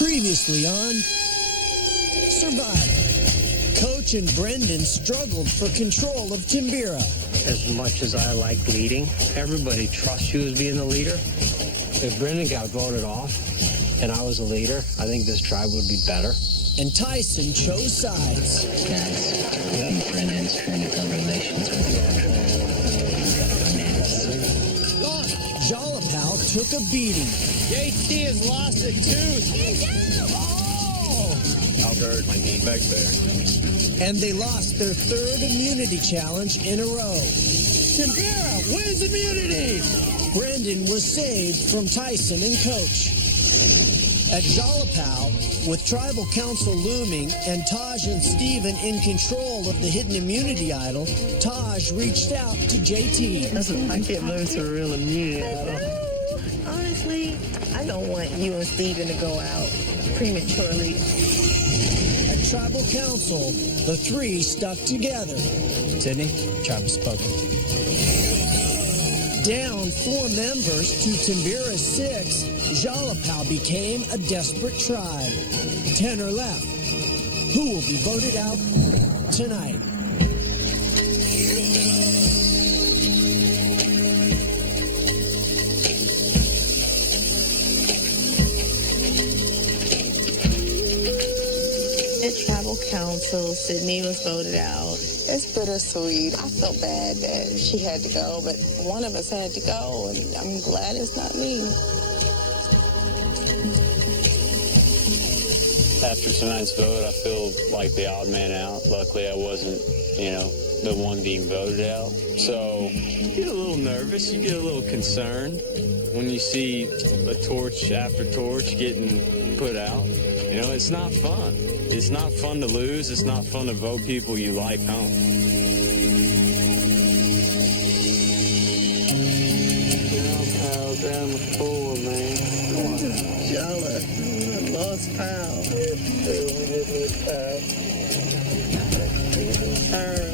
Previously on Survivor, Coach and Brendan struggled for control of Timbira. As much as I like leading, everybody trusts you as being the leader. If Brendan got voted off and I was a leader, I think this tribe would be better. And Tyson chose sides. Guys, Brendan's trying to build relations with Jalapal took a beating. JT has lost a tooth. Oh! I hurt my knee back there. And they lost their third immunity challenge in a row. Timbira wins immunity. Brendan was saved from Tyson and Coach. At Jalapal, with tribal council looming and Taj and Steven in control of the hidden immunity idol, Taj reached out to JT. I can't believe it's a real immunity idol. Honestly, I don't want you and Steven to go out prematurely. At tribal council, the three stuck together. Sydney, tribe has spoken. Down 4 members to Timbira's 6, Jalapal became a desperate tribe. 10 are left. Who will be voted out tonight? At tribal council, Sydney was voted out. It's bittersweet. I felt bad that she had to go, but one of us had to go, and I'm glad it's not me. After tonight's vote, I feel like the odd man out. Luckily, I wasn't, the one being voted out. So you get a little nervous, you get a little concerned when you see a torch after torch getting put out. It's not fun. It's not fun to lose. It's not fun to vote people you like home. Pal, down the floor, man. Jealous. I lost Pal. We did lose Pal.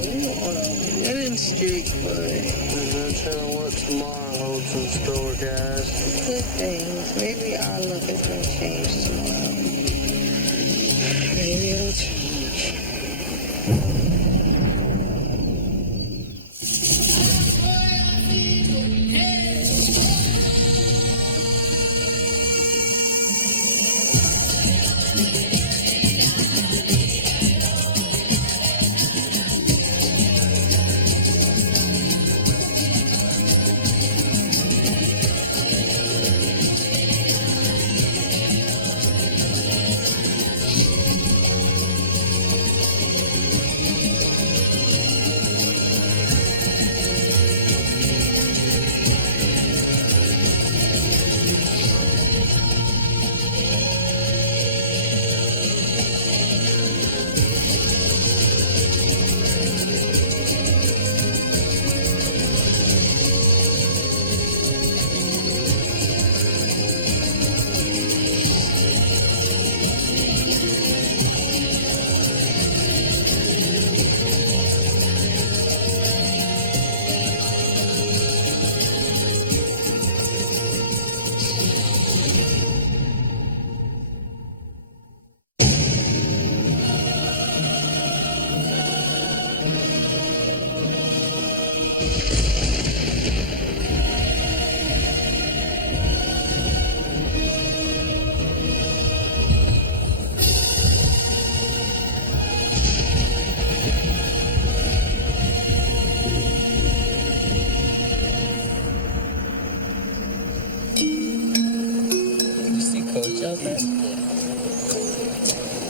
We were on a winning streak, but There's no telling what tomorrow holds in store, guys. good things. Maybe our luck is going to change tomorrow. Maybe it'll change.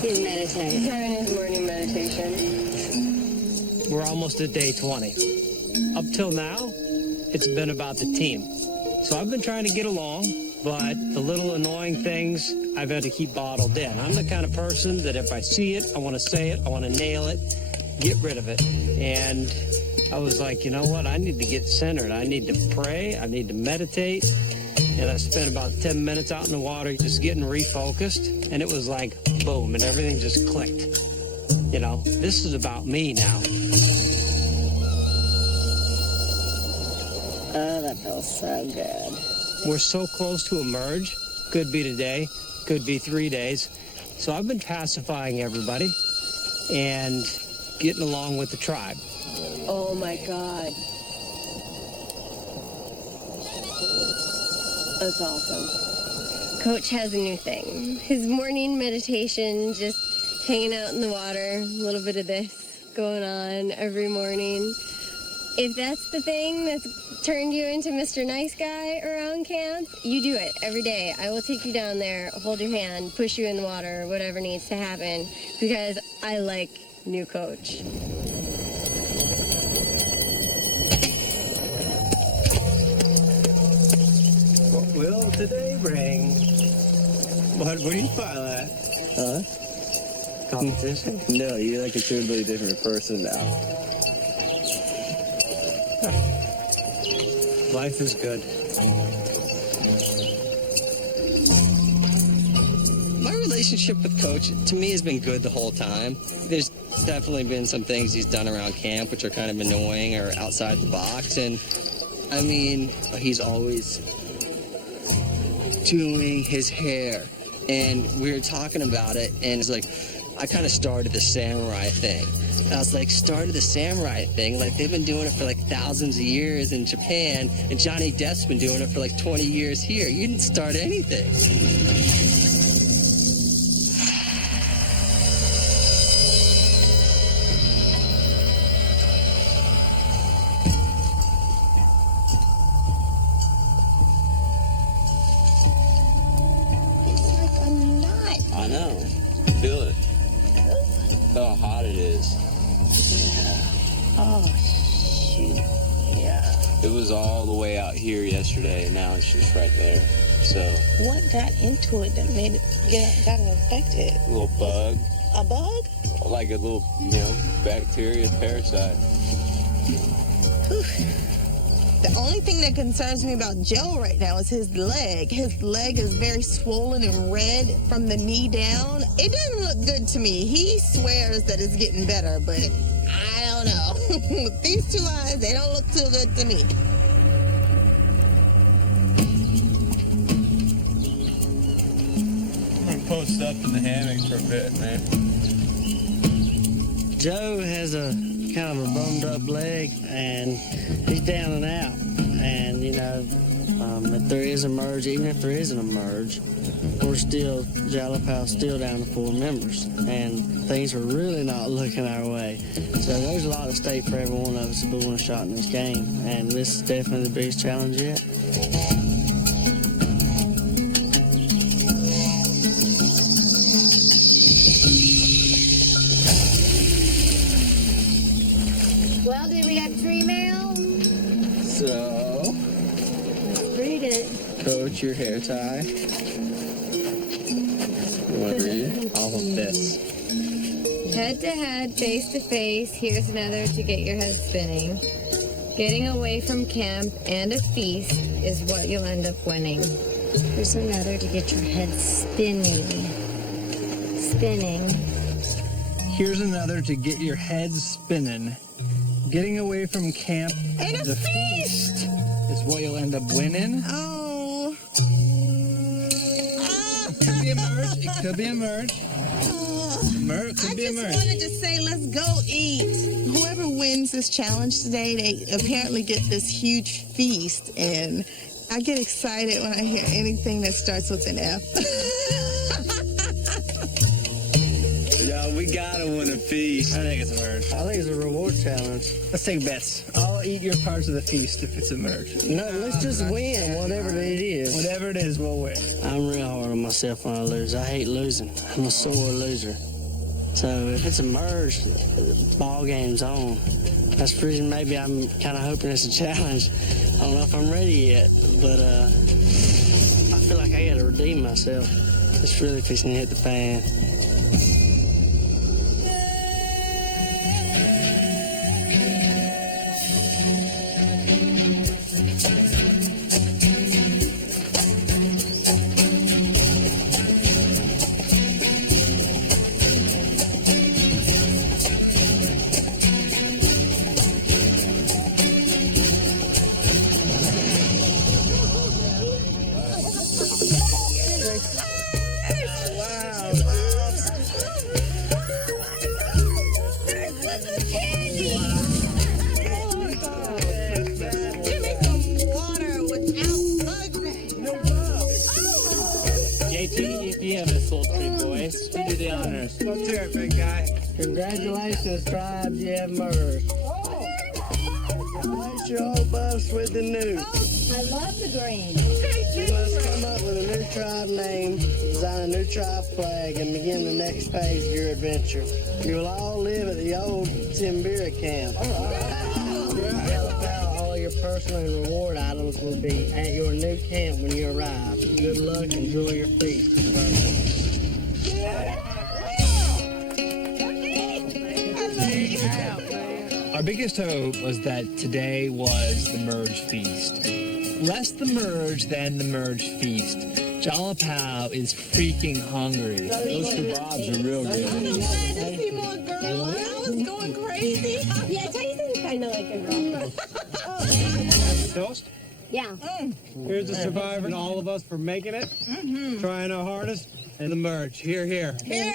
He's meditating. He's having his morning meditation. We're almost at day 20. Up till now, it's been about the team. So I've been trying to get along, but the little annoying things I've had to keep bottled in. I'm the kind of person that if I see it, I want to say it, I want to nail it, get rid of it. And I was like, you know what? I need to get centered. I need to pray. I need to meditate. And I spent about 10 minutes out in the water just getting refocused. And it was like, boom, and everything just clicked. This is about me now. Oh, that feels so good. We're so close to a merge. Could be today. could be 3 days. So I've been pacifying everybody and getting along with the tribe. Oh my God. That's awesome. Coach has a new thing. His morning meditation, just hanging out in the water, a little bit of this going on every morning. If that's the thing that's turned you into Mr. Nice Guy around camp, you do it every day. I will take you down there, hold your hand, push you in the water, whatever needs to happen, because I like new coach. What will today bring? What do you file at? Huh? Competition? No, you're like a totally different person now. Life is good. My relationship with Coach, to me, has been good the whole time. There's definitely been some things he's done around camp which are kind of annoying or outside the box. And, I mean, he's always doing his hair. And we were talking about it, and it's like, I kind of started the samurai thing. I was like, started the samurai thing? Like, they've been doing it for like thousands of years in Japan, and Johnny Depp's been doing it for like 20 years here. You didn't start anything. Like a knot. I know. Feel it. Feel how hot it is. Oh, shoot. Yeah. It was all the way out here yesterday, and now it's just right there. So, What got into it that made it got infected? a little bug, A bug? like a little, bacteria parasite. The only thing that concerns me about Joe right now is his leg. His leg is very swollen and red from the knee down. It doesn't look good to me. He swears that it's getting better, but I don't know. These two eyes, they don't look too good to me. I'm gonna post up in the hammock for a bit, man. Joe has a kind of a bummed up leg, and he's down and out. And if there is a merge, even if there isn't a merge, we're still, Jalapal's still down to 4 members, and things are really not looking our way. So there's a lot at stake for every one of us to put one shot in this game, and this is definitely the biggest challenge yet. Well, did we get 3 mail? So, Let's read it. Coach, your hair tie. You want to read it? All of this. Head to head, face to face, here's another to get your head spinning. Getting away from camp and a feast is what you'll end up winning. Here's another to get your head spinning. Spinning. Here's another to get your head spinning. Getting away from camp And a feast! is what you'll end up winning. Oh. Could be a merge. It could be a merge. Could be a I merge. just wanted to say, let's go eat. Whoever wins this challenge today, they apparently get this huge feast, and I get excited when I hear anything that starts with an F. Yeah, we gotta win a feast. I think it's a merge. I think it's a reward challenge. Let's take bets. I'll eat your parts of the feast if it's a merge. No, let's just win, whatever it is. Whatever it is, we'll win. I'm real hard on myself when I lose. I hate losing. I'm a sore loser. So if it's a merge, the ball game's on. That's the reason maybe I'm kind of hoping it's a challenge. I don't know if I'm ready yet, but I feel like I got to redeem myself. It's really fixing to hit the fan. JT, if you have a sultry voice, you do the honors. Let's hear it, big guy. Congratulations, tribe, you have merged. Place your old bus with the new. I love the green. You must come up with a new tribe name, design a new tribe flag, and begin the next phase of your adventure. You will all live at the old Timbira camp. All your personal and reward items will be at your new camp when you arrive. Good luck, enjoy your feast. Our biggest hope was that today was the merge feast. Less the merge than the merge feast. Jalapao is freaking hungry. Those kebabs are real good. I'm glad to see more girl. I was going crazy. Yeah, Tyson's kind of like a girl. Toast? Yeah. Here's the survivor and all of us for making it, trying our hardest, and the merge. Here, here. Here.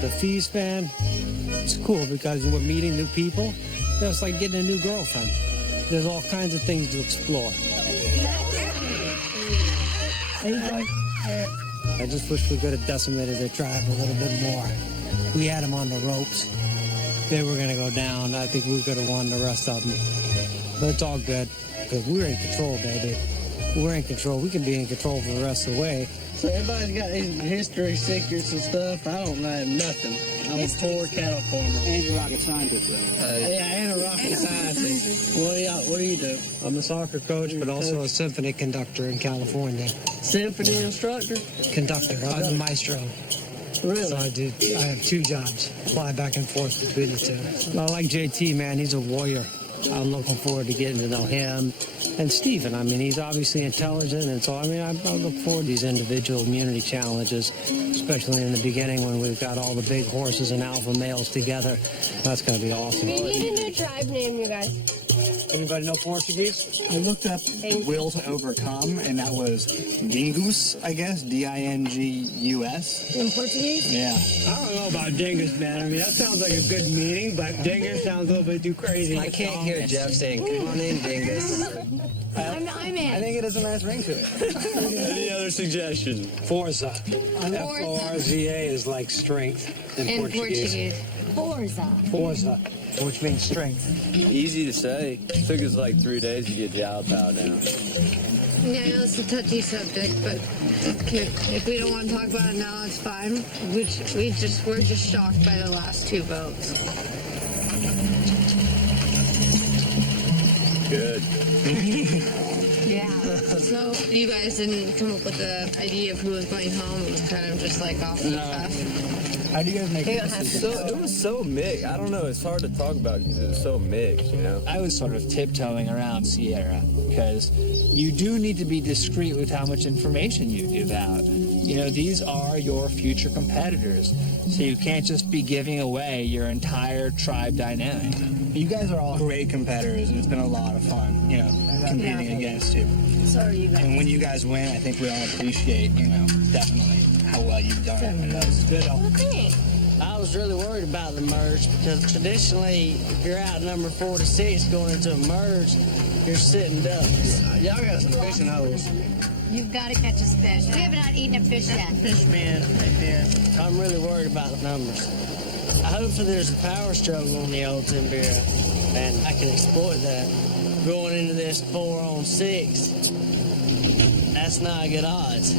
The feast, man, it's cool because we're meeting new people. You know, it's like getting a new girlfriend. There's all kinds of things to explore. I just wish we could have decimated their tribe a little bit more. We had them on the ropes. They were going to go down. I think we could have won the rest of them. But it's all good because we're in control, baby. We're in control. We can be in control for the rest of the way. So everybody's got these history secrets and stuff. I don't know nothing. I'm a poor cattle farmer. And you're a rocket scientist, though. Yeah, and a rocket scientist. What do you do? I'm a soccer coach, but also a symphony conductor in California. Symphony instructor? Conductor. I'm the maestro. Really? So I have two jobs. Fly back and forth between the two. I like JT, man. He's a warrior. I'm looking forward to getting to know him. And Stephen, I mean, he's obviously intelligent. And so, I mean, I look forward to these individual immunity challenges, especially in the beginning when we've got all the big horses and alpha males together. That's going to be awesome. We need a new tribe name, you guys. Anybody know Portuguese? I looked up will to overcome, and that was dingus, I guess. D-I-N-G-U-S. In Portuguese? Yeah. I don't know about dingus, man. I mean, that sounds like a good meaning, but dingus sounds a little bit too crazy. I can't hear Jeff saying, come on in, dingus. I'm in. I think it has a nice ring to it. Any other suggestions? Forza. F-O-R-Z-A is like strength in Portuguese. Forza. Forza, which means strength. Easy to say. It took us like 3 days to get Jalapao down. Yeah, it's a touchy subject, but if we don't want to talk about it now, it's fine. We're just shocked by the last two votes. Good. Yeah. So you guys didn't come up with the idea of who was going home. It was kind of just like off the cuff. How do you guys make it? It was so mixed. I don't know. It's hard to talk about because it was so mixed, you know? I was sort of tiptoeing around Sierra because you do need to be discreet with how much information you give out. You know, these are your future competitors, so you can't just be giving away your entire tribe dynamic. You guys are all great competitors, and it's been a lot of fun, you know, competing against you. So are you guys. And when you guys win, I think we all appreciate, you know, definitely how well you've done. And that's good. Okay. I was really worried about the merge because traditionally, if you're out number 4 to 6 going into a merge, you're sitting ducks. Y'all got some fishing holes. You've got to catch us fish. We have not eaten a fish yet. Fish man right there. I'm really worried about the numbers. Hopefully there's a power struggle on the old Timbira, and I can exploit that. Going into this 4-on-6, that's not good odds.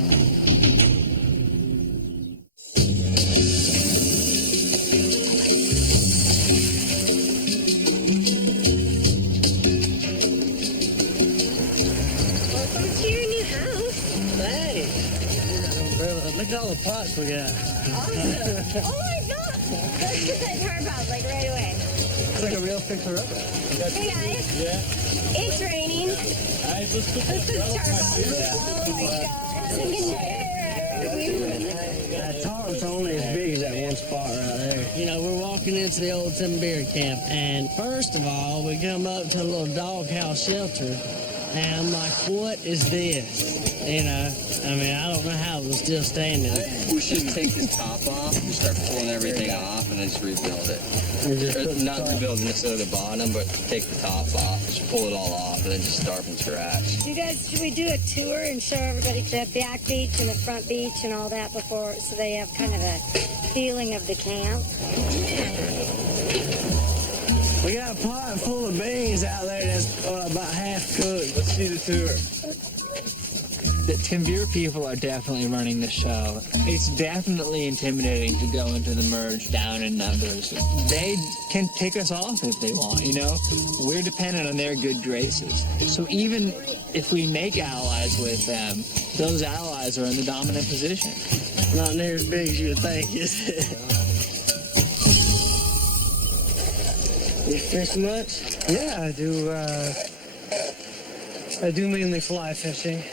Welcome to your new house. Hey, look at all the pots we got. Awesome. Oh my gosh. Let's put that tarp out like right away. It's like a real fixer-upper. Hey guys. Yeah. It's raining. All right, let's put Let's put the tarp out. Oh my gosh. That tarp's only as big as that one spot right there. You know, we're walking into the old Timbira camp, and first of all, we come up to a little doghouse shelter, and I'm like, what is this? You know, I mean, I don't know how was still standing. We should take the top off and start pulling everything off and then just rebuild it. Not rebuild necessarily the bottom, but take the top off, just pull it all off, and then just start from scratch. You guys, should we do a tour and show everybody the back beach and the front beach and all that before, so they have kind of a feeling of the camp? We got a pot full of beans out there that's about half cooked. Let's see the tour. The Timbir people are definitely running the show. It's definitely intimidating to go into the merge down in numbers. They can pick us off if they want, you know? We're dependent on their good graces. So even if we make allies with them, those allies are in the dominant position. Not near as big as you would think, is it? You fish much? Yeah, I do. I do mainly fly fishing.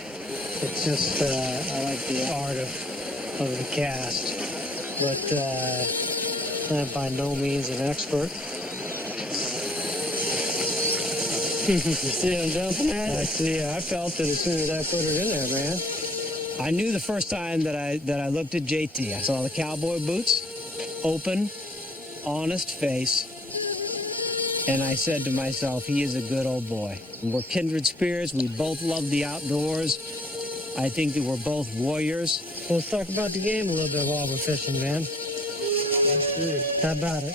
It's just I like the art of the cast, but I'm by no means an expert. You see him jumping at it? I see. I felt it as soon as I put it in there, man. I knew the first time that I looked at JT. I saw the cowboy boots, open, honest face, and I said to myself, he is a good old boy. We're kindred spirits. We both love the outdoors. I think that we're both warriors. Well, let's talk about the game a little bit while we're fishing, man. How about it?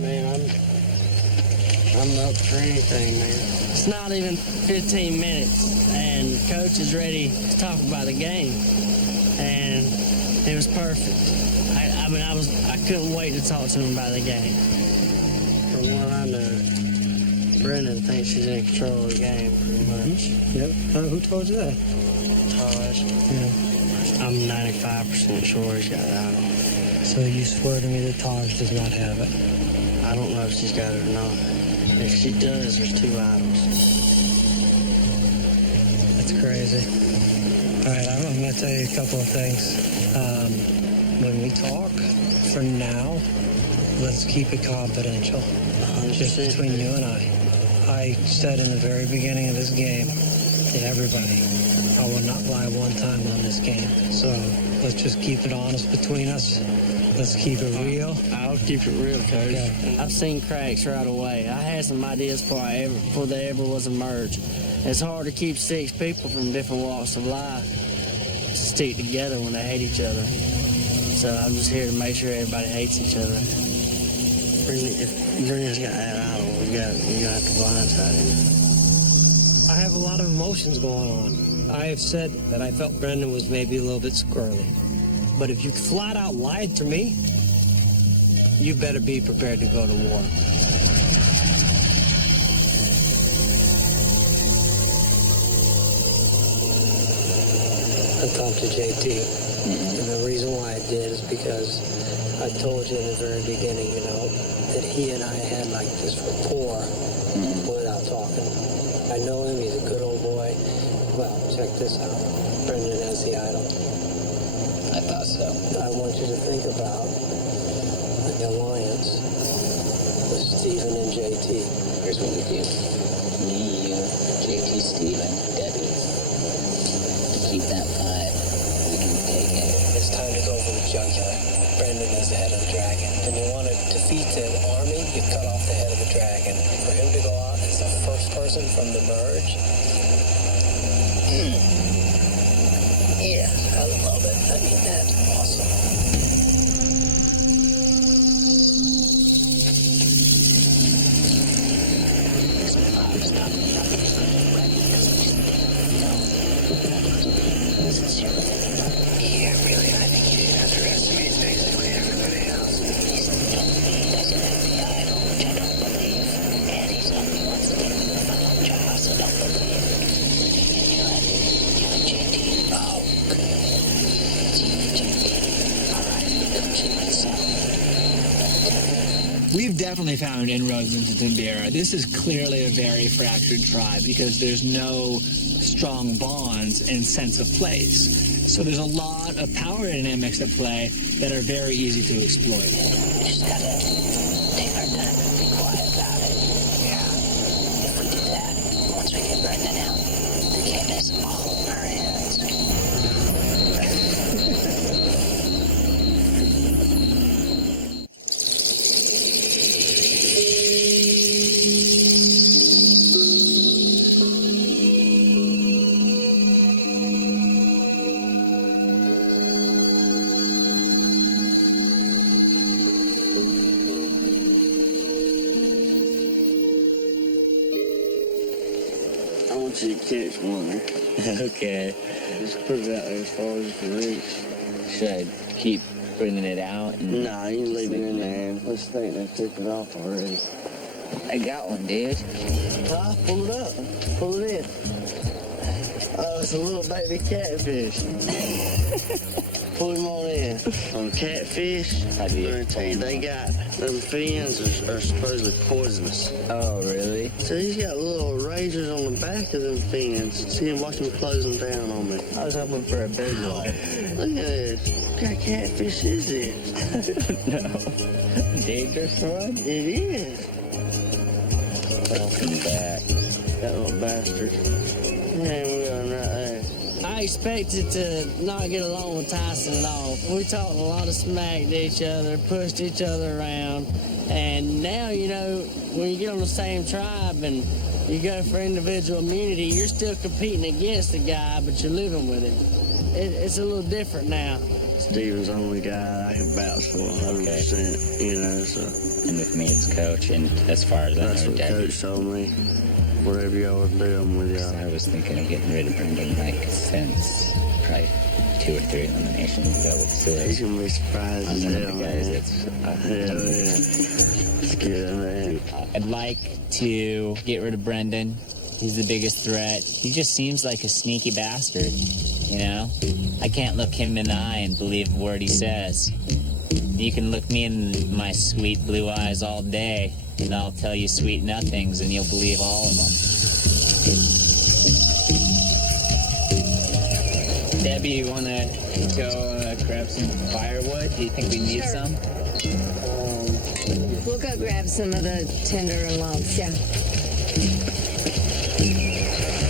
Man, I'm up for anything, man. It's not even 15 minutes, and Coach is ready to talk about the game, and it was perfect. I couldn't wait to talk to him about the game. From what I know, Brendan thinks he's in control of the game, pretty much. Yep. Who told you that? Taj. Yeah. I'm 95% sure he's got it out. So you swear to me that Taj does not have it? I don't know if she's got it or not. If she does, there's 2 idols. That's crazy. All right, I'm going to tell you a couple of things. When we talk, for now, let's keep it confidential. 100%. Just between you and I said in the very beginning of this game to everybody, I will not lie one time on this game. So let's just keep it honest between us. Let's keep it real. I'll keep it real, Coach. Okay. I've seen cracks right away. I had some ideas before there ever was a merge. It's hard to keep 6 people from different walks of life to stick together when they hate each other. So I'm just here to make sure everybody hates each other. If Brendan's got that idol, you got to blindside him. I have a lot of emotions going on. I have said that I felt Brendan was maybe a little bit squirrely. But if you flat out lied to me, you better be prepared to go to war. I talked to JT. And the reason why I did is because I told you in the very beginning, that he and I had like this rapport without talking. I know him, he's a good old boy. Well, check this out. Brendan has the idol. I thought so. I want you to think about the alliance with Steven and JT. Here's what we do. Me, you, JT, Steven, Debbie. To keep that fight, we can take it. It's time to go for the jugular. Brendan is the head of the dragon. When you want to defeat the army, you cut off the head of the dragon. For him to go out as the first person from the merge, yeah, I love it. I mean, that's awesome. Yeah, really, I think you didn't underestimate basically everybody else. He's the idol, which I don't believe. And he's only wants to do the final job, so don't believe. You and JT. Oh, good. It's you and JT. All right, I'm coaching myself. We've definitely found inroads into Timbira. This is clearly a very fractured tribe because there's no strong bonds and sense of place. So there's a lot of power dynamics at play that are very easy to exploit. We just gotta take our time and be quiet about it. Yeah. If we do that, once we get Brendan out, the game is all in our hands. see you catch one. Okay. Just put it out there as far as you can reach. Should I keep bringing it out? And Nah, you can leave it in there. And let's think they took it off already. I got one, dude. Huh? Pull it up. Pull it in. Oh, it's a little baby catfish. Pull him on in. On catfish, How do you? they got them fins are supposedly poisonous. Oh, really? So he's got little razors on the back of them fins. See him, watch him close them down on me. I was hoping for a big one. Look at this. What kind of catfish is this? No. Dangerous one? It is. Welcome back. That little bastard. Man, we got him right there. I expected to not get along with Tyson at all. We talked a lot of smack to each other, pushed each other around, and now, you know, when you get on the same tribe and you go for individual immunity, you're still competing against the guy, but you're living with him. It's a little different now. Steven's the only guy I can vouch for 100%, you know, so. And with me, it's Coach, and as far as That's I know, what Debbie. Coach told me. Whatever y'all would do, I'm with y'all. I was thinking of getting rid of Brendan, like, since probably 2 or 3 eliminations ago with Sid. He's gonna be surprised as I'm one hell, of the guys man. that's... Hell yeah. Let's get him, man. I'd like to get rid of Brendan. He's the biggest threat. He just seems like a sneaky bastard, you know? I can't look him in the eye and believe a word he says. You can look me in my sweet blue eyes all day, and I'll tell you sweet nothings, and you'll believe all of them. Debbie, you want to go grab some firewood? Do you think we need some? We'll go grab some of the tinder and logs, yeah.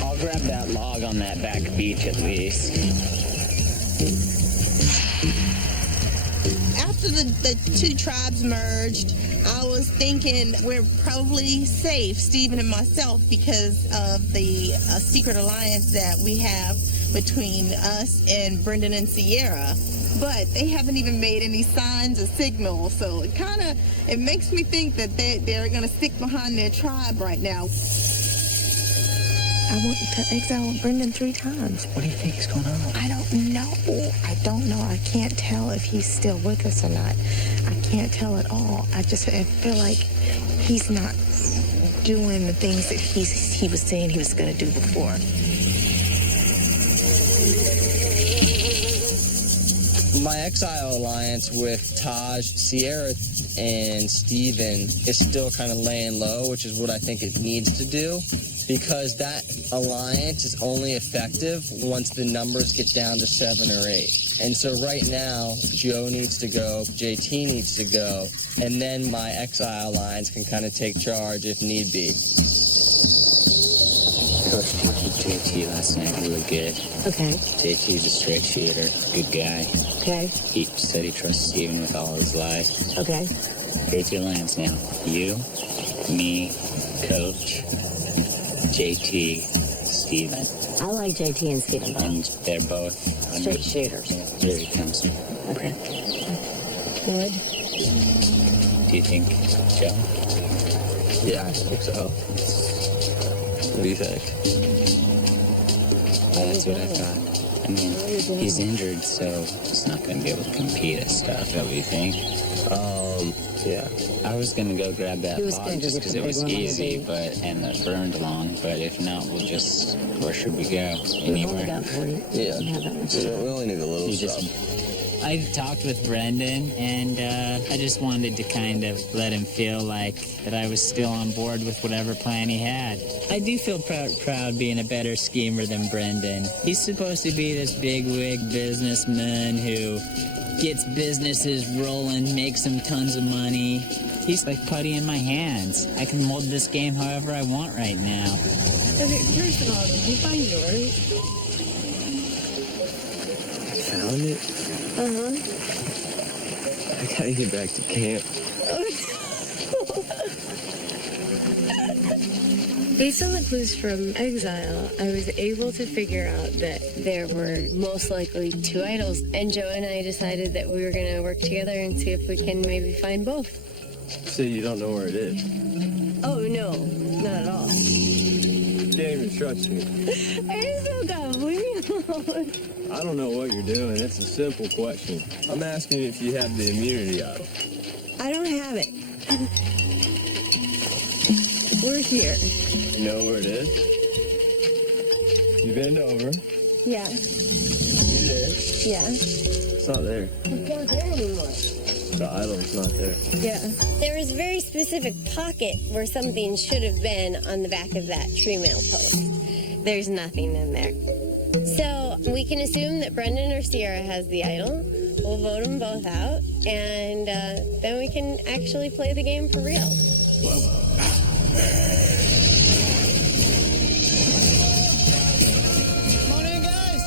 I'll grab that log on that back beach at least. After the two tribes merged, I was thinking we're probably safe, Stephen and myself, because of the secret alliance that we have between us and Brendan and Sierra. But they haven't even made any signs or signals, so it makes me think that they're going to stick behind their tribe right now. I went to exile Brendan 3 times. What do you think is going on? I don't know. I can't tell if he's still with us or not. I can't tell at all. I feel like he's not doing the things that he was saying he was going to do before. My exile alliance with Taj, Sierra, and Steven is still kind of laying low, which is what I think it needs to do, because that alliance is only effective once the numbers get down to 7 or 8. And so right now, Joe needs to go, JT needs to go, and then my exile alliance can kind of take charge if need be. Coach talked to JT last night, really good. Okay. JT's a straight shooter, good guy. Okay. He said he trusts Steven with all his life. Okay. Here's your alliance now. You, me, Coach, JT, Steven. I like JT and Steven both. And they're both Straight shooters. Here he comes. Okay. Wood? Do you think Joe? Yeah, I think so. What do you think? That's what I thought. I mean, he's injured, so he's not going to be able to compete at stuff. Is that what you think? Yeah. I was going to go grab that He was log gonna just get because the it big was one on the easy, beach. and it burned along. But if not, we'll just, where should we go? We've only Anywhere? got 40. Yeah. We have that much. We only need a little You stuff. I talked with Brendan, and I just wanted to kind of let him feel like that I was still on board with whatever plan he had. I do feel proud being a better schemer than Brendan. He's supposed to be this big-wig businessman who gets businesses rolling, makes them tons of money. He's like putty in my hands. I can mold this game however I want right now. Okay, first of all, did you find yours? Found it? Uh-huh. I gotta get back to camp. Based on the clues from Exile, I was able to figure out that there were most likely 2 idols, and Joe and I decided that we were going to work together and see if we can maybe find both. So you don't know where it is? Oh, no, not at all. can't even trust you. You're so dumb. Leave me alone. I don't know what you're doing. It's a simple question. I'm asking if you have the immunity idol. I don't have it. We're here. You know where it is? You bend over. Yeah. You did. Yeah. It's not there. It's not there anymore. The idol's not there. Yeah. There was a very specific pocket where something should have been on the back of that tree mail post. There's nothing in there. So we can assume that Brendan or Sierra has the idol. We'll vote them both out, and then we can actually play the game for real. Come on in, guys.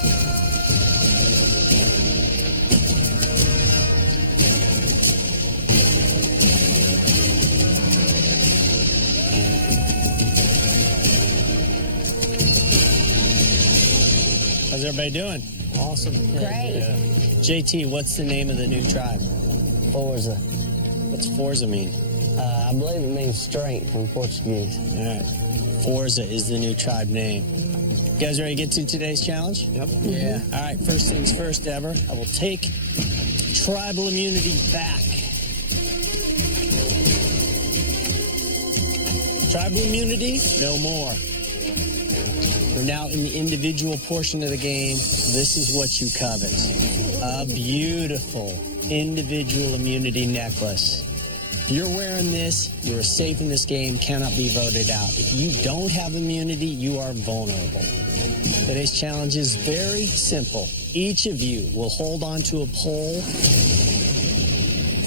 How's everybody doing? Awesome. Great. JT, what's the name of the new tribe? Forza. What's Forza mean? I believe it means strength in Portuguese. All right. Forza is the new tribe name. You guys ready to get to today's challenge? Yep. Yeah. All right, first things first, Deborah. I will take tribal immunity back. Tribal immunity, no more. We're now in the individual portion of the game. This is what you covet. A beautiful individual immunity necklace. If you're wearing this, you are safe in this game, cannot be voted out. If you don't have immunity, you are vulnerable. Today's challenge is very simple. Each of you will hold on to a pole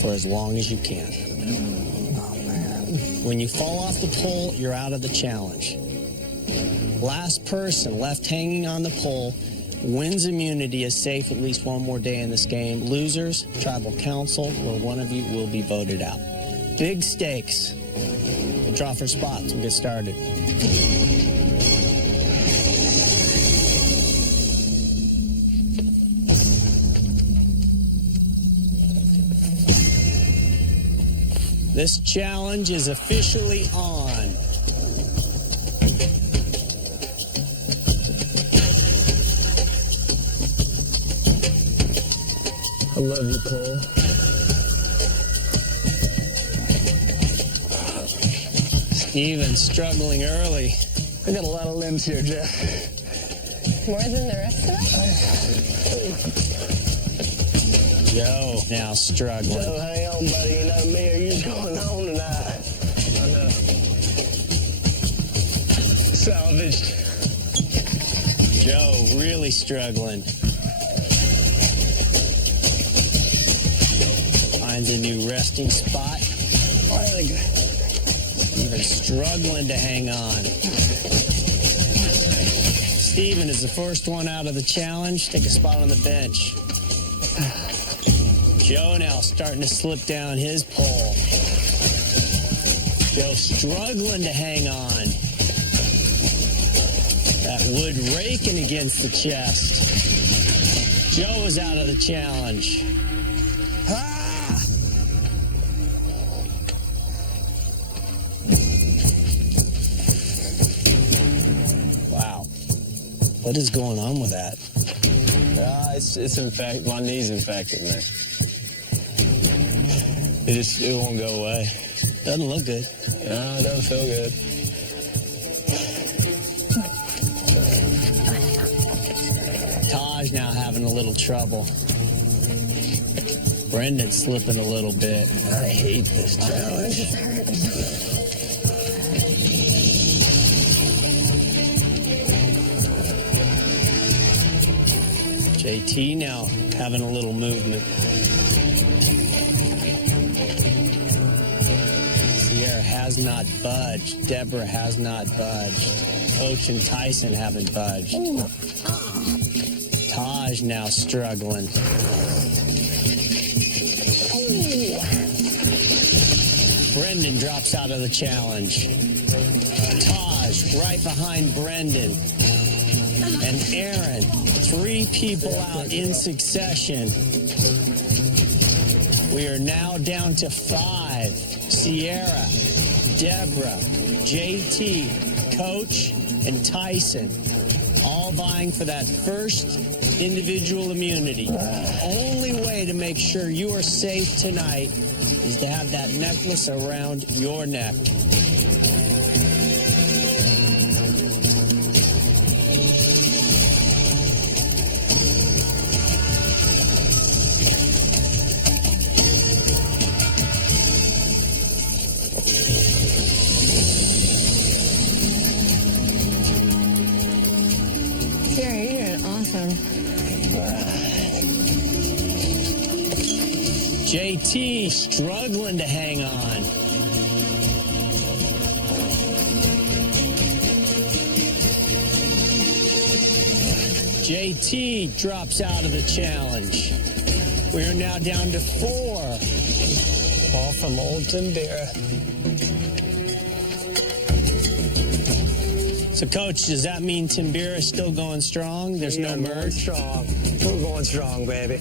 for as long as you can. When you fall off the pole, you're out of the challenge. Last person left hanging on the pole wins immunity, is safe at least one more day in this game. Losers, tribal council, where one of you will be voted out. Big stakes. We'll draw for spots. We'll get started. This challenge is officially on. I love you, Cole. Steven struggling early. I got a lot of limbs here, Jeff. More than the rest of us? Joe now struggling. Joe, hang on, buddy. You know me or you going home tonight? I know. Salvaged. Joe really struggling. Finds a new resting spot. Steven struggling to hang on. Steven is the first one out of the challenge. Take a spot on the bench. Joe now starting to slip down his pole. Joe struggling to hang on. That wood raking against the chest. Joe is out of the challenge. Wow. What is going on with that? It's infected. My knee's infected, man. It won't go away. Doesn't look good. No, it doesn't feel good. Taj now having a little trouble. Brendan slipping a little bit. I hate this challenge. JT now having a little movement. Sierra has not budged. Deborah has not budged. Coach and Tyson haven't budged. Taj now struggling. Brendan drops out of the challenge. Taj right behind Brendan. And Aaron, 3 people out in succession. We are now down to 5. Sierra, Deborah, JT, Coach, and Tyson, all vying for that first individual immunity. Only way to make sure you are safe tonight is to have that necklace around your neck. Jerry, you're doing awesome. JT struggling to hang on. JT drops out of the challenge. We are now down to 4. All from old Timbira. So, Coach, does that mean Timbira is still going strong? There's no merge? Strong. We're going strong, baby.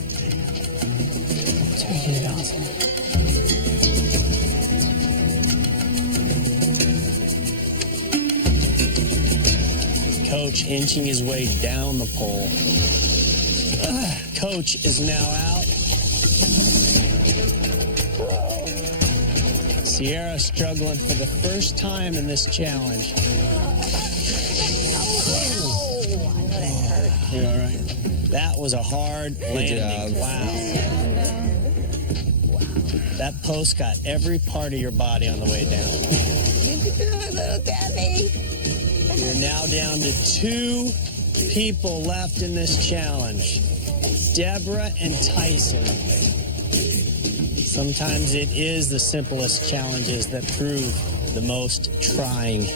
Coach inching his way down the pole. Coach is now out. Sierra struggling for the first time in this challenge. You all right? That was a hard landing. Wow. That post got every part of your body on the way down. Little Debbie. You're now down to 2 people left in this challenge. Deborah and Tyson. Sometimes it is the simplest challenges that prove the most trying.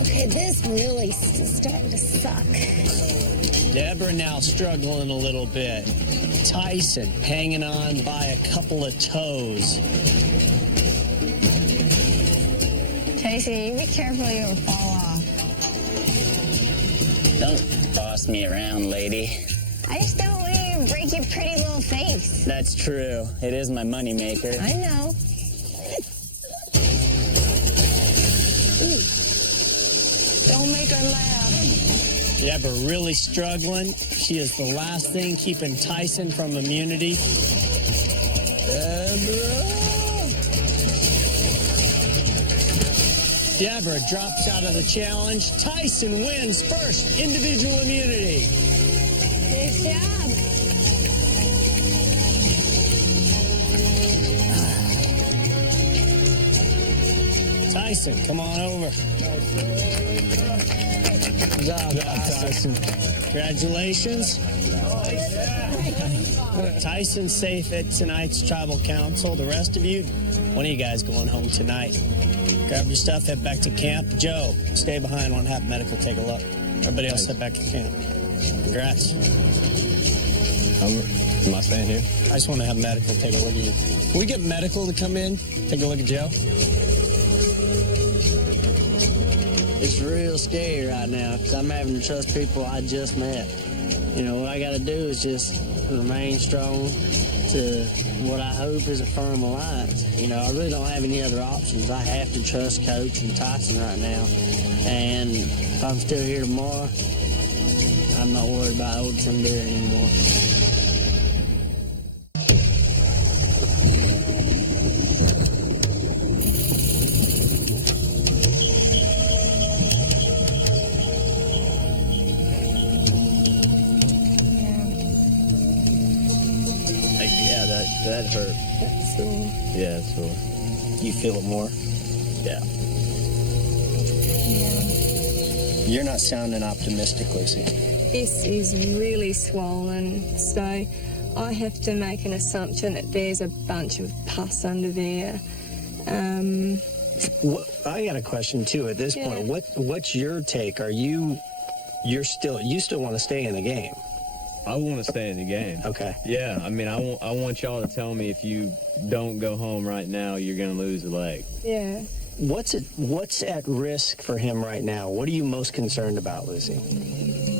Okay, this really is starting to suck. Deborah now struggling a little bit. Tyson hanging on by a couple of toes. Tyson, you be careful, you'll fall off. Don't boss me around, lady. I just don't want you to break your pretty little face. That's true. It is my moneymaker. I know. Don't make her laugh. Deborah really struggling. She is the last thing keeping Tyson from immunity. Deborah drops out of the challenge. Tyson wins first individual immunity. Good job. Tyson, come on over. Good job, Tyson. Congratulations. Tyson's safe at tonight's tribal council. The rest of you, one of you guys going home tonight. Grab your stuff, head back to camp. Joe, stay behind, want to have medical take a look. Everybody else head back to camp. Congrats. Am I staying here? I just want to have medical take a look at you. Can we get medical to come in, take a look at Joe? It's real scary right now because I'm having to trust people I just met. You know, what I got to do is just remain strong to what I hope is a firm alliance. You know, I really don't have any other options. I have to trust Coach and Tyson right now. And if I'm still here tomorrow, I'm not worried about old Timbira anymore. That hurt. That's cool. Yeah, it's cool. You feel it more? Yeah. You're not sounding optimistic, Lucy. This is really swollen, so I have to make an assumption that there's a bunch of pus under there. I got a question too at this point. What's your take? You still want to stay in the game? I want to stay in the game. Okay. Yeah, I mean, I want y'all to tell me if you don't go home right now, you're going to lose a leg. Yeah. What's at risk for him right now? What are you most concerned about, Lucy?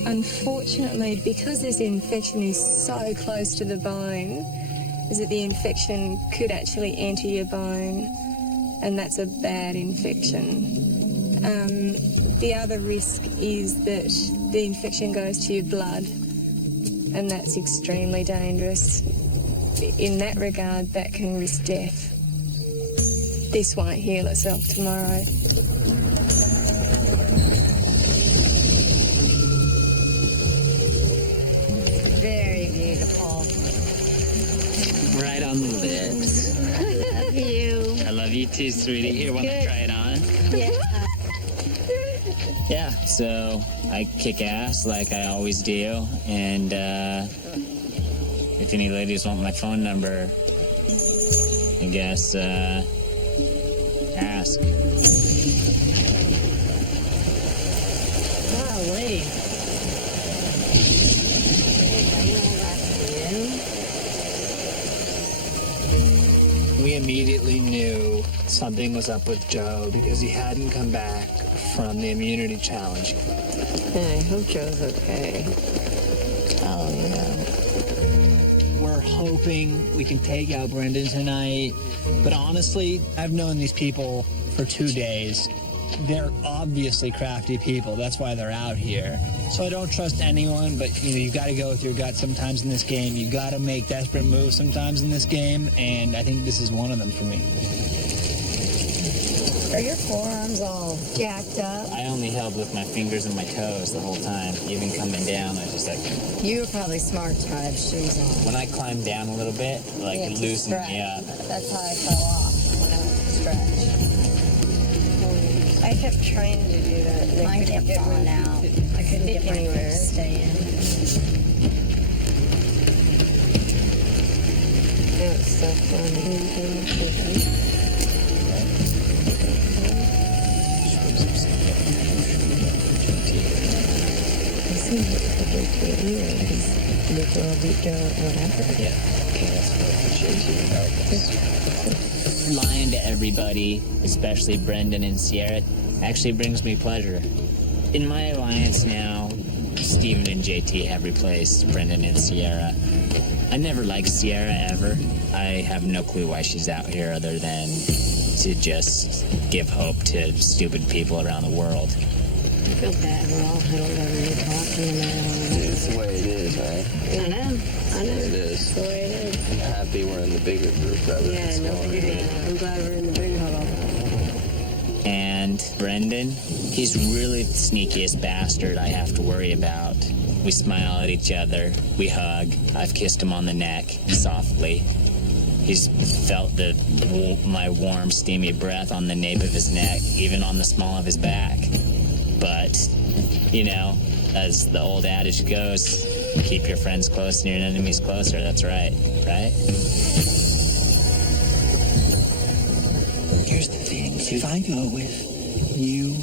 Unfortunately, because this infection is so close to the bone, is that the infection could actually enter your bone, and that's a bad infection. The other risk is that the infection goes to your blood, and that's extremely dangerous. In that regard, that can risk death. This won't heal itself tomorrow. Very beautiful. Right on the lips. I love you. I love you too, sweetie. Here, want to Good. try it on? Yeah. Yeah, so I kick ass like I always do, and if any ladies want my phone number, I guess ask. Golly. We immediately knew something was up with Joe because he hadn't come back from the immunity challenge. I hope Joe's okay. Oh, yeah. We're hoping we can take out Brendan tonight, but honestly, I've known these people for 2 days. They're obviously crafty people. That's why they're out here. So I don't trust anyone, but you got to go with your gut sometimes in this game. You got to make desperate moves sometimes in this game, and I think this is one of them for me. Are your forearms all jacked up? I only held with my fingers and my toes the whole time. Even coming down, I just like... You were probably smart to have shoes on. When I climbed down a little bit, like Yeah, it to loosened me stretch. up. That's how I fell off when I went to stretch. I kept trying to do that. and Mine kept falling out. I couldn't get my foot to stay in. It's so funny. Lying to everybody, especially Brendan and Sierra, actually brings me pleasure. In my alliance now, Steven and JT have replaced Brendan and Sierra. I never liked Sierra ever. I have no clue why she's out here other than to just give hope to stupid people around the world. I feel bad. We're all huddled over here talking now. It's the way it is, right? I know. I know. It is. It's the way it is. I'm happy we're in the bigger group rather than Yeah, no smaller. kidding. I'm glad we're in the big huddle. And Brendan, he's really the sneakiest bastard I have to worry about. We smile at each other, we hug. I've kissed him on the neck, softly. He's felt my warm, steamy breath on the nape of his neck, even on the small of his back. But, as the old adage goes, keep your friends close and your enemies closer. That's right, right? Here's the thing. If I go with you,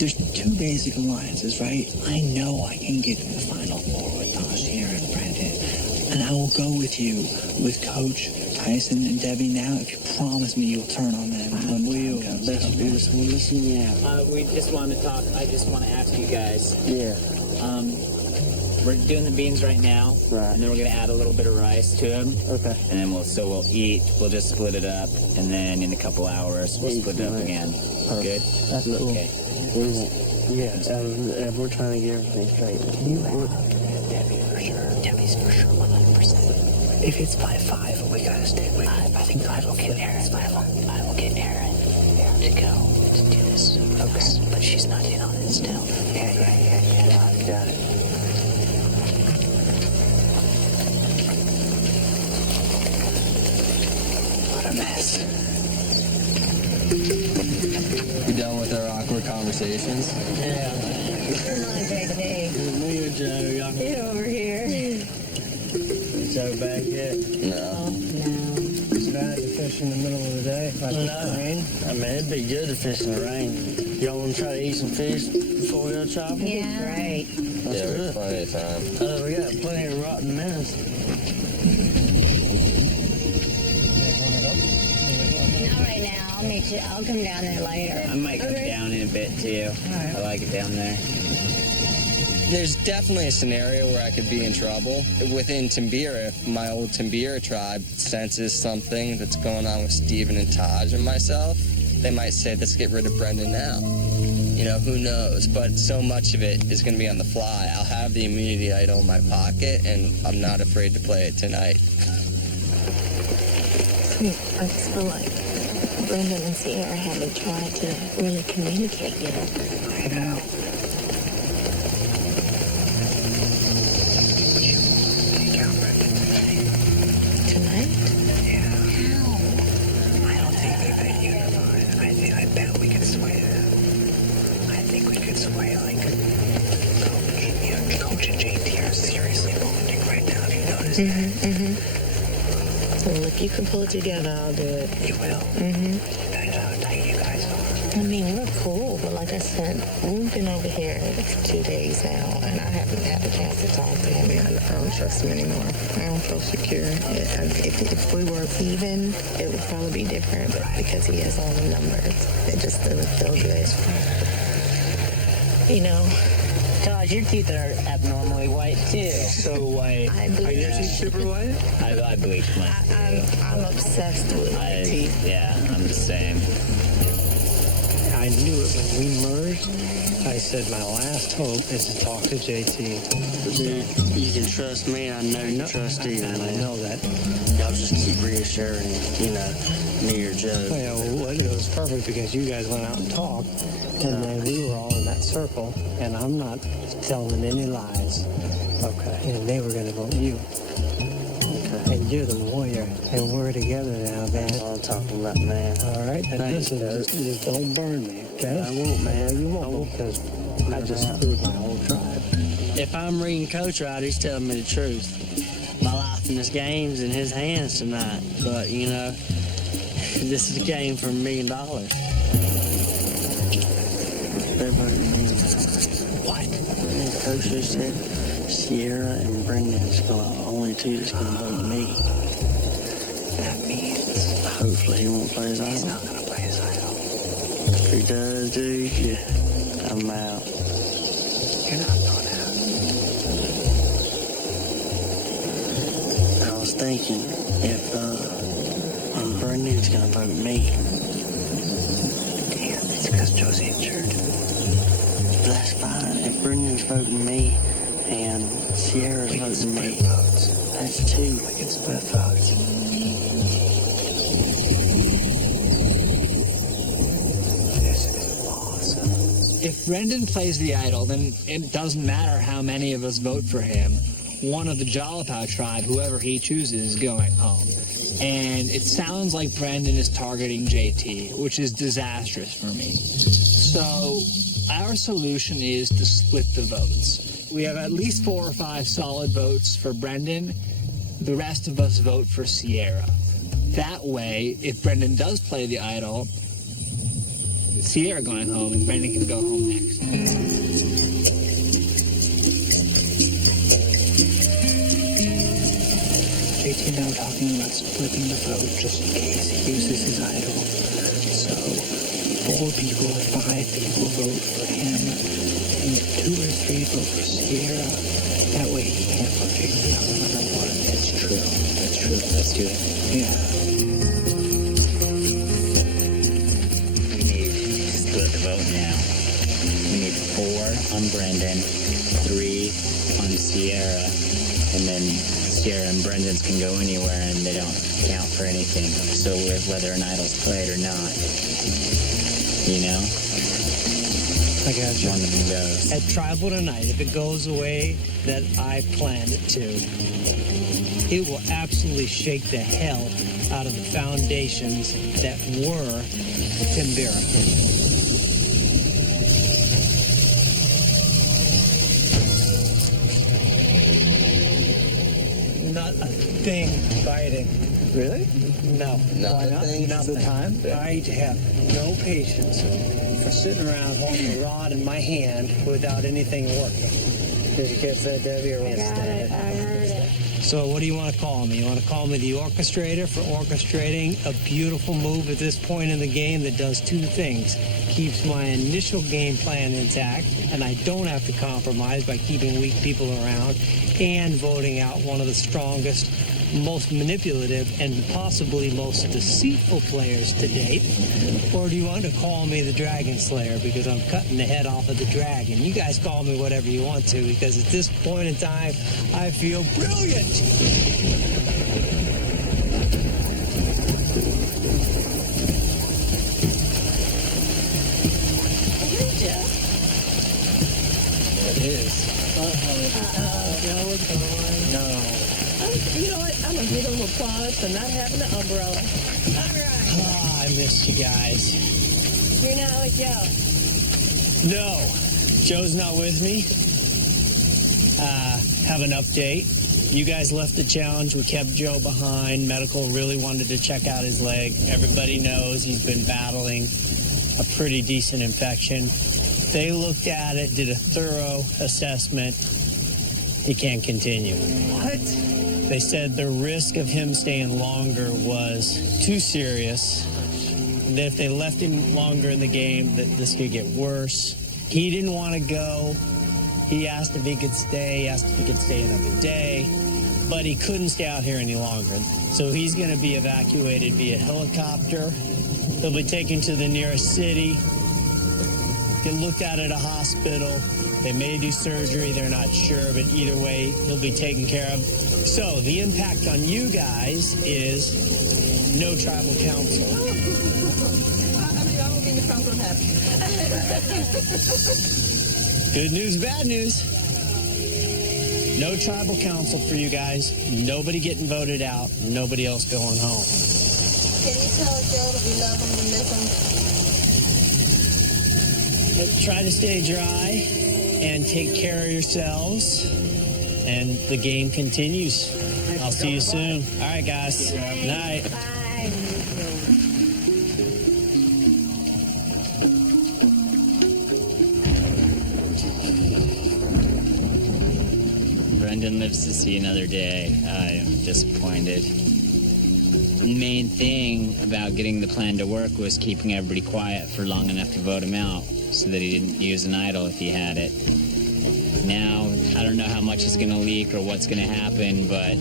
there's two basic alliances, right? I know I can get to the Final Four with Tosh here and Brandon. And I will go with you, with Coach Tyson and Debbie now, if you promise me you'll turn on them. I will. Listen, yeah. We just want to talk. I just want to ask you guys. Yeah. We're doing the beans right now. Right. And then we're going to add a little bit of rice to them. Okay. And then we'll eat. We'll just split it up. And then in a couple hours, we'll split it up again. Good? That's cool. Okay. We're trying to get everything straight. Debbie for sure. Debbie's for sure, 100%. If it's by 5, we gotta stick with 5. I think 5 will get Aaron. 5 will get Aaron to go to do this. Okay. But she's not in on it still. Yeah. Got it. What a mess. You done with our awkward conversations? Yeah. Not a great day. Me or Joe, y'all Get over here. Joe back yet? No. It's bad to fish in the middle of the day like the rain. I mean, it'd be good to fish in the rain. Y'all want to try to eat some fish before we go chopping? Yeah. Right. Yeah, we have plenty of time. We got plenty of rotten minnows. Not right now. I'll meet you. I'll come down there later. I might come down in a bit, too. All right. I like it down there. There's definitely a scenario where I could be in trouble. Within Timbira, if my old Timbira tribe senses something that's going on with Steven and Taj and myself, they might say, let's get rid of Brendan now. You know, who knows? But so much of it is going to be on the fly. I'll have the immunity idol in my pocket, and I'm not afraid to play it tonight. I just feel like Brendan and Sierra haven't tried to really communicate yet. I know. Tonight? Yeah. I don't think they've been unified. I bet we could sway them. I think we could sway, like, Coach and JT are seriously bonding right now. Have you noticed that? Well, if you can pull it together, I'll do it. You will? That's how tight you guys are. I mean, we're cool, but like I said, we've been over here for 2 days now, and I haven't had a chance to talk to him. I don't trust him anymore. I don't feel secure. If we were even, it would probably be different, but because he has all the numbers, it just doesn't feel good. You know, Taj, your teeth are abnormally white, too. So white. Are your teeth super white? I bleach mine. I'm obsessed with my teeth. Yeah, I'm the same. I knew it when we merged. I said my last hope is to talk to JT. Dude, you can trust me. I know you trust Steven. I know that. Y'all just keep reassuring, me or Joe. Well, it was perfect because you guys went out and talked, and then we were all in that circle, and I'm not telling them any lies. Okay. And they were going to vote you. Okay. And you're the warrior, and we're together now, man. I'm talking about, man. All right? And listen, just don't burn me, okay? I won't, man. You won't, because I just screwed my whole tribe. If I'm reading Coach right, he's telling me the truth. My life in this game's in his hands tonight. But, this is a game for $1 million. They're voting me. What? And Coach just said Sierra and Brendan's the only two that's going to vote me. That means Hopefully he won't play his idol. he's not going to play his idol. If he does, dude, yeah, I'm out. You're not going out. I was thinking if Brendan's going to vote me. Damn, it's because Joe's injured. That's fine. If Brendan's voting me and Sierra's voting me, votes. that's 2. We can split votes. This is awesome. If Brendan plays the idol, then it doesn't matter how many of us vote for him. One of the Jalapao tribe, whoever he chooses, is going home. And it sounds like Brendan is targeting JT, which is disastrous for me. So our solution is to split the votes. We have at least 4 or 5 solid votes for Brendan. The rest of us vote for Sierra. That way, if Brendan does play the idol, Sierra going home and Brendan can go home next. JT and I were talking about splitting the vote just in case he uses his idol. So 4 people or 5 people vote for him, and 2 or 3 vote for Sierra. That way he can't vote for the other one. That's true. That's true. Let's do it. Yeah. We need to split the vote now. We need 4 on Brendan, 3 on Sierra, and then Sierra and Brendan's can go anywhere and they don't count for anything. So whether an idol's played or not, I got you. one of them goes. At Tribal tonight, if it goes the way that I planned it to, it will absolutely shake the hell out of the foundations that were Timbira. Not a thing biting. Really? No. Why not? Not the time. I have no patience for sitting around holding a rod in my hand without anything working. Did you catch that, Debbie? Or I got it. I heard it. So what do you want to call me? You want to call me the orchestrator for orchestrating a beautiful move at this point in the game that does two things. Keeps my initial game plan intact, and I don't have to compromise by keeping weak people around and voting out one of the strongest, most manipulative, and possibly most deceitful players to date? Or do you want to call me the Dragon Slayer because I'm cutting the head off of the dragon? You guys call me whatever you want to, because at this point in time, I feel brilliant. It is. No, it's gone. No. You know what? I'm going to give them applause for not having an umbrella. All right. I missed you guys. You're not with Joe. No, Joe's not with me. Have an update. You guys left the challenge. We kept Joe behind. Medical really wanted to check out his leg. Everybody knows he's been battling a pretty decent infection. They looked at it, did a thorough assessment. He can't continue. What? They said the risk of him staying longer was too serious. That if they left him longer in the game, that this could get worse. He didn't want to go. He asked if he could stay. He asked if he could stay another day. But he couldn't stay out here any longer. So he's going to be evacuated via helicopter. He'll be taken to the nearest city. Get looked at a hospital. They may do surgery. They're not sure. But either way, he'll be taken care of. So the impact on you guys is no tribal council. Good news, bad news. No tribal council for you guys. Nobody getting voted out. Nobody else going home. Can you tell Joe that we love him and miss him? But try to stay dry and take care of yourselves. And the game continues. I'll see you soon. All right, guys. Night. Brendan lives to see another day. I am disappointed. The main thing about getting the plan to work was keeping everybody quiet for long enough to vote him out so that he didn't use an idol if he had it. Now, I don't know how much is going to leak or what's going to happen, but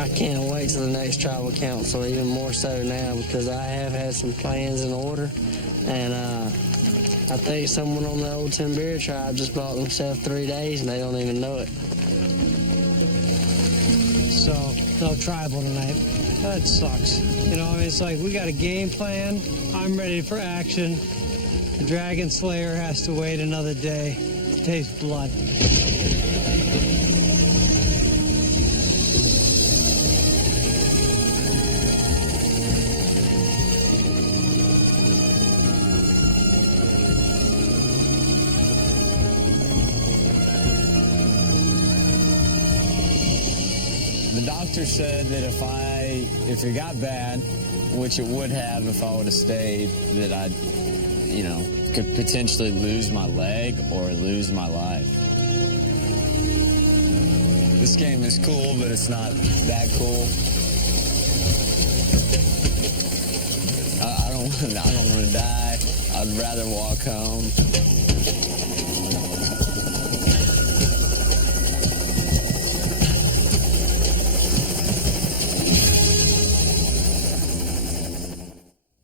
I can't wait till the next tribal council, even more so now, because I have had some plans in order, and I think someone on the old Timbira tribe just bought themselves 3 days, and they don't even know it. So, no tribal tonight. That sucks. You know, I mean, it's like we got a game plan. I'm ready for action. The Dragon Slayer has to wait another day. Taste blood. The doctor said that if it got bad, which it would have if I would have stayed, that I'd, could potentially lose my leg or lose my life. This game is cool, but it's not that cool. I don't want to die. I'd rather walk home.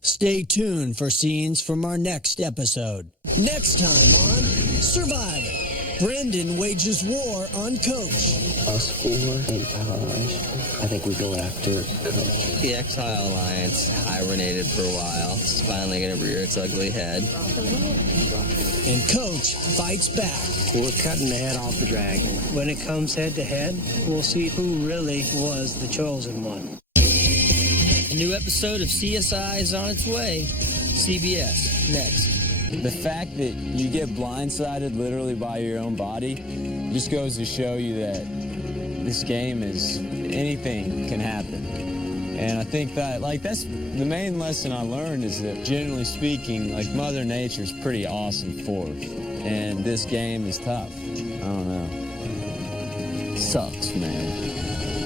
Stay tuned for scenes from our next episode. Next time on Survivor, Brendan wages war on Coach. Us four and Taj, I think we go after Coach. The Exile Alliance hibernated for a while. It's finally going to rear its ugly head. And Coach fights back. We're cutting the head off the dragon. When it comes head to head, we'll see who really was the chosen one. A new episode of CSI is on its way. CBS, next. The fact that you get blindsided literally by your own body just goes to show you that this game is anything can happen. And I think that, like, that's the main lesson I learned is that, generally speaking, like, Mother Nature's pretty awesome force. And this game is tough. I don't know. Sucks, man.